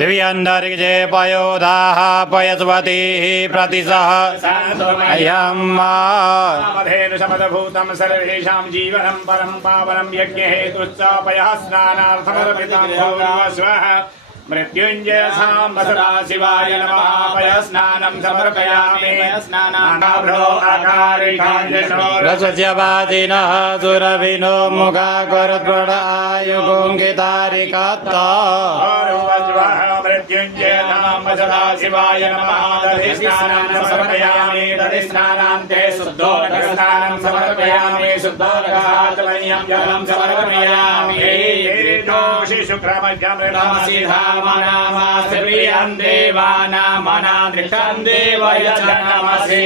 दिव्यन्दरिजे पयोधाः पयस्वतीः प्रतिसः शमदभूतं सर्वेषां जीवनं परं पावनं यज्ञहेतुश्च पयः स्नानार्थमर्पितं भूर्भुवस्वः मृत्युंजय साम्ब सदाशिवाय नमः पयस्नानं समर्पयामि रसस्यवादिनः सुरभिनो मुखाकरद्वडायुगुङ्गितारिकात्ता मृत्युंजय साम्ब सदाशिवाय नमः दधिस्नानं समर्पयामि दधिस्नानान्ते शुद्धोदकस्नानं समर्पयामि शुद्धोदकाचमनीयं जलं समर्पयामि दोषि शुक्रमध्यमृतमसिधा मनामास्त्रियं देवानामनादृष्टं देवयजनमसि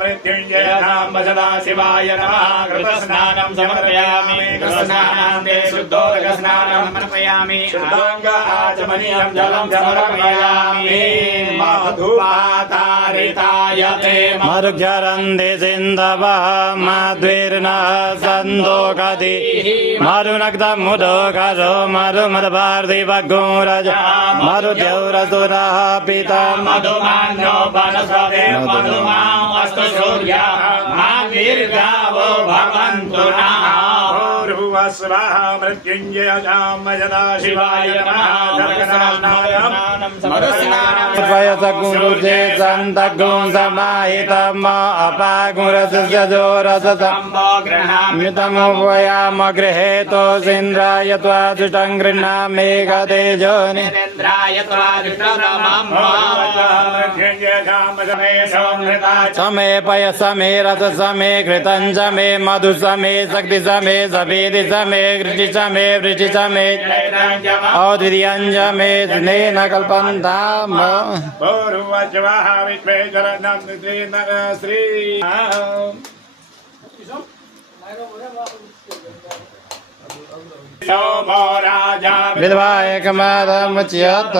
मृत्युंजय साम्ब सदाशिवाय नमः कृतस्नानं समर्पयामि कृतस्नानान्ते शुद्धोदकस्नानं समर्पयामि शुद्धांग आचमनीयं जलं समर्पयामि मधुपातारितायते मरुक्षरन्ति सिन्धवः मध्वीर्नः सन्दोकति मरुनक्तमुदोकरो मरुमदपार्थिवगुरज मरुद्यौरसुरः पिता मधुमान्यो वनस्पते मधुमामस्तु सूर्यः मार्गावो भवन्तु नः भूर्भुवस्वः मृत्युंजय साम्ब सदाशिवाय पयसगुरुजे सन्तगुं समाहितम् अपागुरसजोरसमितमुपयाम गृहेतो सीन्द्राय त्वाजुष्टं गृह्णामि गतेजो निरेन्द्राय समे पय समे रस समे घृतं समे मधु समे शक्ति समे सफेदि समे घृति समे वृषि समे अद्वितीयं समे स्नेह कल्पन्ताम् पूर्वज्वः विश्वेश्वरनं श्री सोमो राजा विद्वायकमादमुच्यत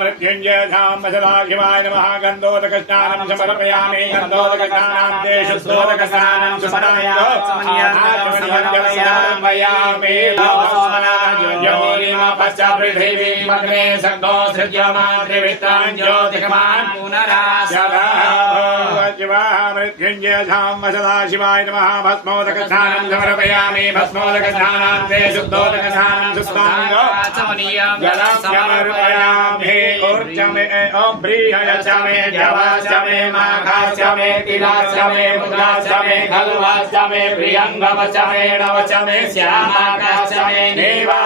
मृत्युंजय साम्ब सदाशिवाय नमः गन्धोदकस्नानं समर्पयामि गन्धोदकस्नानान्ते शुद्धोदकस्नानं समर्पयामि पश्चात् पृथिवीम् अग्ने सग्नो सृज्यमात्रिवित्रान् ज्योतिषमान् पुनराशवः मृत्युंजय साम्ब सदाशिवाय नमः भस्मोदकस्नानं समर्पयामि भस्मोदकस्नानान्ते शुद्धोदकस्नानं शुष्माङ्गोचमनीयं जलं समर्पयामि ऊर्जमे ब्रीहयच मे जवाश्च मे माघाश्च मे तिलाश्च मे मुद्राश्च मे खल्वाश्च मे प्रियङ्गवच मे नवच मे श्यामाकाश्च मे नेवा